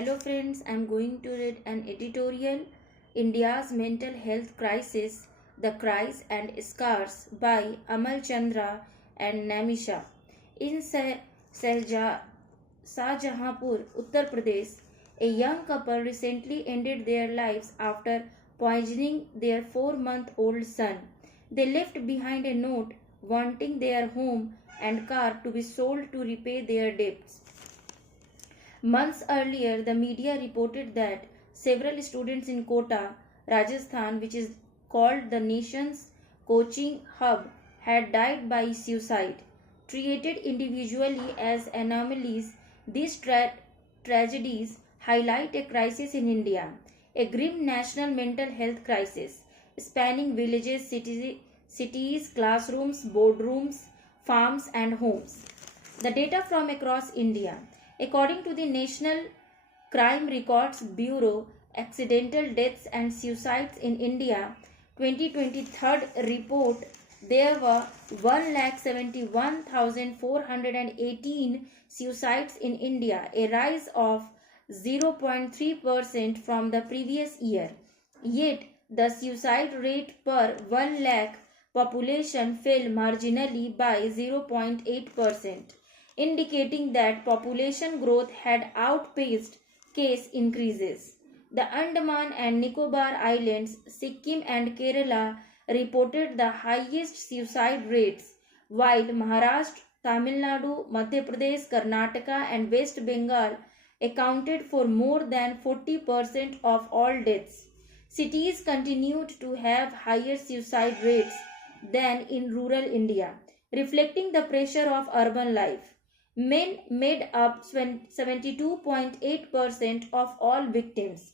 Hello friends, I am going to read an editorial India's Mental Health Crisis, The Cries and Scars by Amal Chandra and Namisha. In Shahjahanpur, Uttar Pradesh, a young couple recently ended their lives after poisoning their 4-month-old son. They left behind a note wanting their home and car to be sold to repay their debts. Months earlier, the media reported that several students in Kota, Rajasthan, which is called the nation's coaching hub, had died by suicide. Treated individually as anomalies, these tragedies highlight a crisis in India, a grim national mental health crisis spanning villages, cities, classrooms, boardrooms, farms, and homes. The data from across India. According to the National Crime Records Bureau, accidental deaths and suicides in India 2023 report there were 1,71,418 suicides in India, a rise of 0.3% from the previous year. Yet, the suicide rate per 1 lakh population fell marginally by 0.8%, indicating that population growth had outpaced case increases. The Andaman and Nicobar Islands, Sikkim and Kerala reported the highest suicide rates, while Maharashtra, Tamil Nadu, Madhya Pradesh, Karnataka and West Bengal accounted for more than 40% of all deaths. Cities continued to have higher suicide rates than in rural India, reflecting the pressure of urban life. Men made up 72.8% of all victims,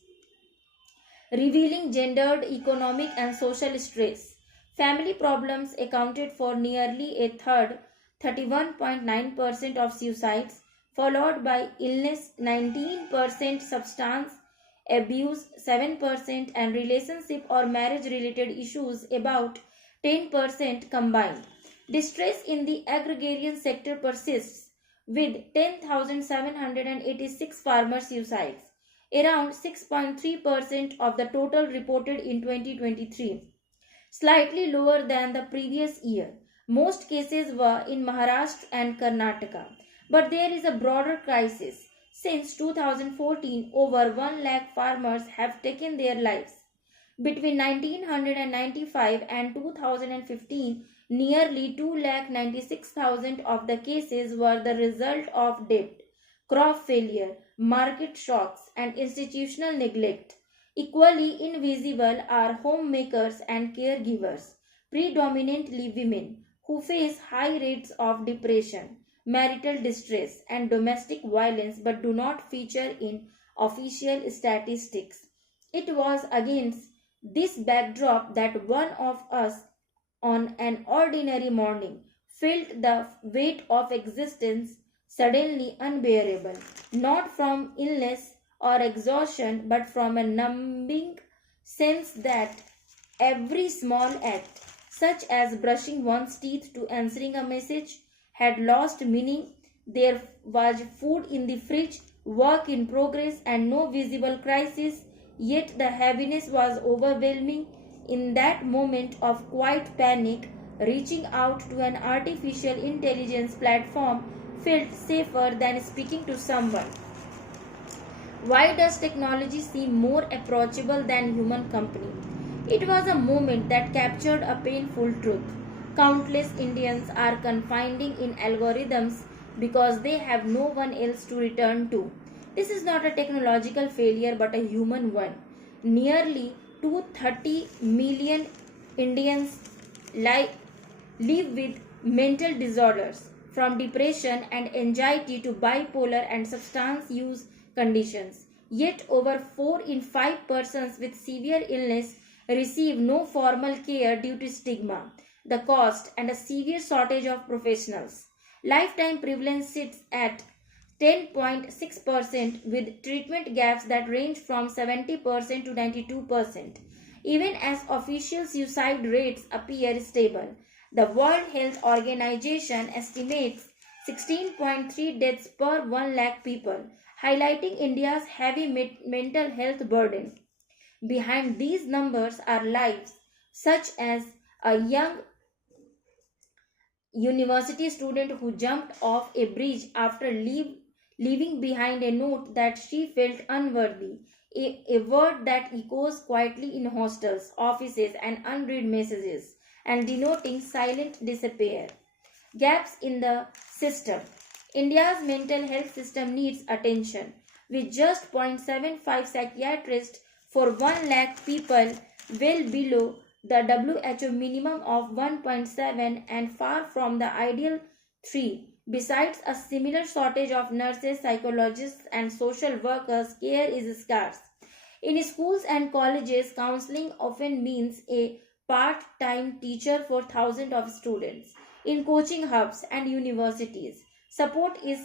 revealing gendered, economic, and social stress. Family problems accounted for nearly a third, 31.9% of suicides, followed by illness 19%, substance abuse 7%, and relationship or marriage related issues about 10% combined. Distress in the agrarian sector persists, with 10,786 farmer suicides, around 6.3% of the total reported in 2023, slightly lower than the previous year. Most cases were in Maharashtra and Karnataka. But there is a broader crisis. Since 2014, over 1 lakh farmers have taken their lives. Between 1995 and 2015, nearly 2,96,000 of the cases were the result of debt, crop failure, market shocks, and institutional neglect. Equally invisible are homemakers and caregivers, predominantly women, who face high rates of depression, marital distress, and domestic violence but do not feature in official statistics. It was against this backdrop that one of us on an ordinary morning felt the weight of existence suddenly unbearable, not from illness or exhaustion, but from a numbing sense that every small act, such as brushing one's teeth to answering a message, had lost meaning. There was food in the fridge, work in progress, and no visible crisis, yet the heaviness was overwhelming. In that moment of quiet panic, reaching out to an artificial intelligence platform felt safer than speaking to someone. Why does technology seem more approachable than human company? It was a moment that captured a painful truth. Countless Indians are confiding in algorithms because they have no one else to return to. This is not a technological failure but a human one. Nearly 230 million Indians live with mental disorders, from depression and anxiety to bipolar and substance use conditions. Yet, over 4 in 5 persons with severe illness receive no formal care due to stigma, the cost, and a severe shortage of professionals. Lifetime prevalence sits at 10.6%, with treatment gaps that range from 70% to 92%. Even as official suicide rates appear stable, the World Health Organization estimates 16.3 deaths per 1 lakh people, highlighting India's heavy mental health burden. Behind these numbers are lives such as a young university student who jumped off a bridge after leaving behind a note that she felt unworthy, a word that echoes quietly in hostels, offices, and unread messages, and denoting silent despair. Gaps in the system. India's mental health system needs attention. With just 0.75 psychiatrists for 1 lakh people, well below the WHO minimum of 1.7 and far from the ideal 3. Besides a similar shortage of nurses, psychologists, and social workers, care is scarce. In schools and colleges, counseling often means a part-time teacher for thousands of students. In coaching hubs and universities, support is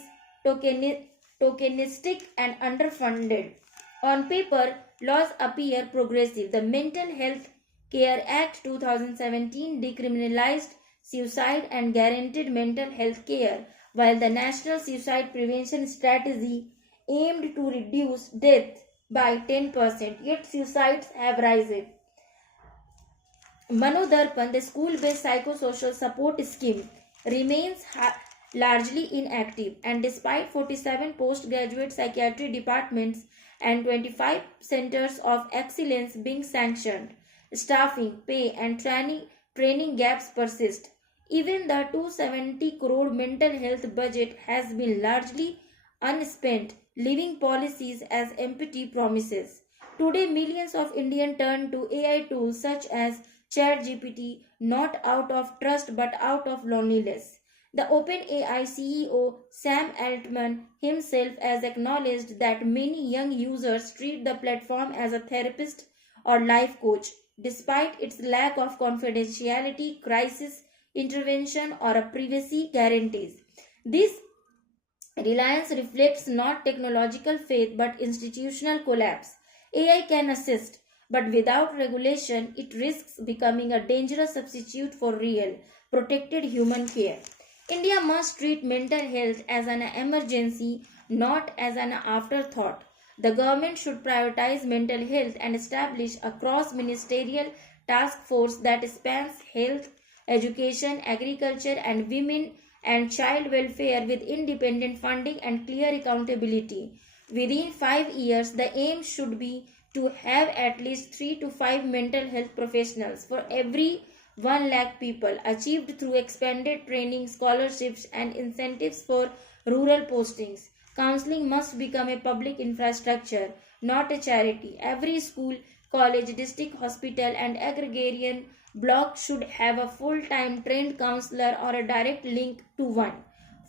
tokenistic and underfunded. On paper, laws appear progressive. The Mental Health Care Act 2017 decriminalized suicide and guaranteed mental health care, while the National Suicide Prevention Strategy aimed to reduce death by 10%, yet suicides have risen. Manodarpan, the school-based psychosocial support scheme, remains largely inactive, and despite 47 postgraduate psychiatry departments and 25 centers of excellence being sanctioned, staffing, pay, and training gaps persist. Even the 270 crore mental health budget has been largely unspent, leaving policies as empty promises. Today, millions of Indians turn to AI tools such as ChatGPT not out of trust but out of loneliness. The OpenAI CEO Sam Altman himself has acknowledged that many young users treat the platform as a therapist or life coach, despite its lack of confidentiality, crisis intervention, or a privacy guarantees. This reliance reflects not technological faith but institutional collapse. AI can assist, but without regulation, it risks becoming a dangerous substitute for real, protected human care. India must treat mental health as an emergency, not as an afterthought. The government should prioritize mental health and establish a cross ministerial task force that spans health, education, agriculture, and women and child welfare with independent funding and clear accountability. Within 5 years, the aim should be to have at least 3 to 5 mental health professionals for every 1 lakh people, achieved through expanded training, scholarships, and incentives for rural postings. Counseling must become a public infrastructure, not a charity. Every school, college, district hospital, and agrarian block should have a full-time trained counselor or a direct link to one,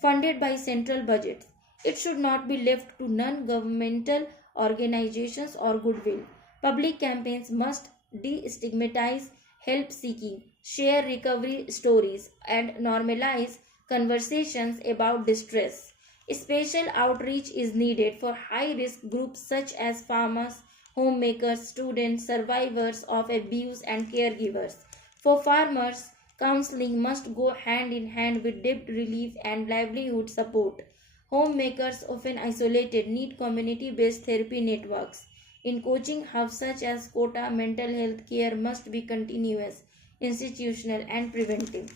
funded by central budgets. It should not be left to non-governmental organizations or goodwill. Public campaigns must destigmatize help seeking, share recovery stories, and normalize conversations about distress. Special outreach is needed for high risk groups such as farmers, homemakers, students, survivors of abuse, and caregivers. For farmers, counseling must go hand in hand with debt relief and livelihood support. Homemakers, often isolated, need community based therapy networks. In coaching hubs such as Kota, mental health care must be continuous, institutional, and preventive.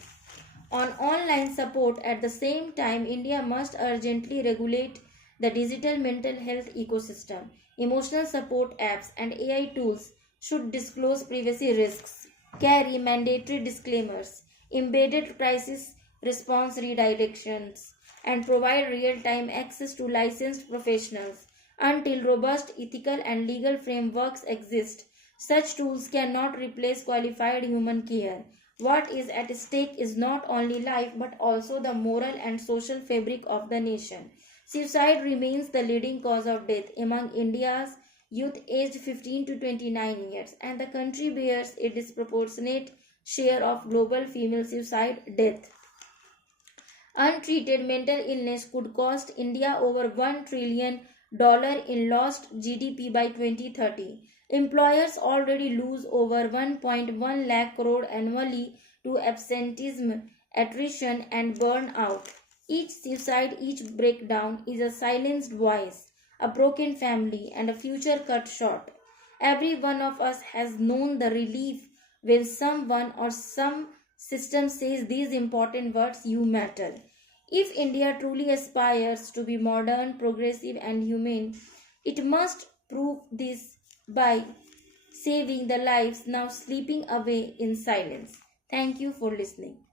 On online support, at the same time, India must urgently regulate the digital mental health ecosystem. Emotional support apps and AI tools should disclose privacy risks, carry mandatory disclaimers, embedded crisis response redirections, and provide real time access to licensed professionals. Until robust ethical and legal frameworks exist, such tools cannot replace qualified human care. What is at stake is not only life but also the moral and social fabric of the nation. Suicide remains the leading cause of death among India's youth aged 15 to 29 years, and the country bears a disproportionate share of global female suicide death. Untreated mental illness could cost India over $1 trillion in lost GDP by 2030. Employers already lose over 1.1 lakh crore annually to absenteeism, attrition, and burnout. Each suicide, each breakdown is a silenced voice, a broken family, and a future cut short. Every one of us has known the relief when someone or some system says these important words: you matter. If India truly aspires to be modern, progressive, and humane, it must prove this by saving the lives now sleeping away in silence. Thank you for listening.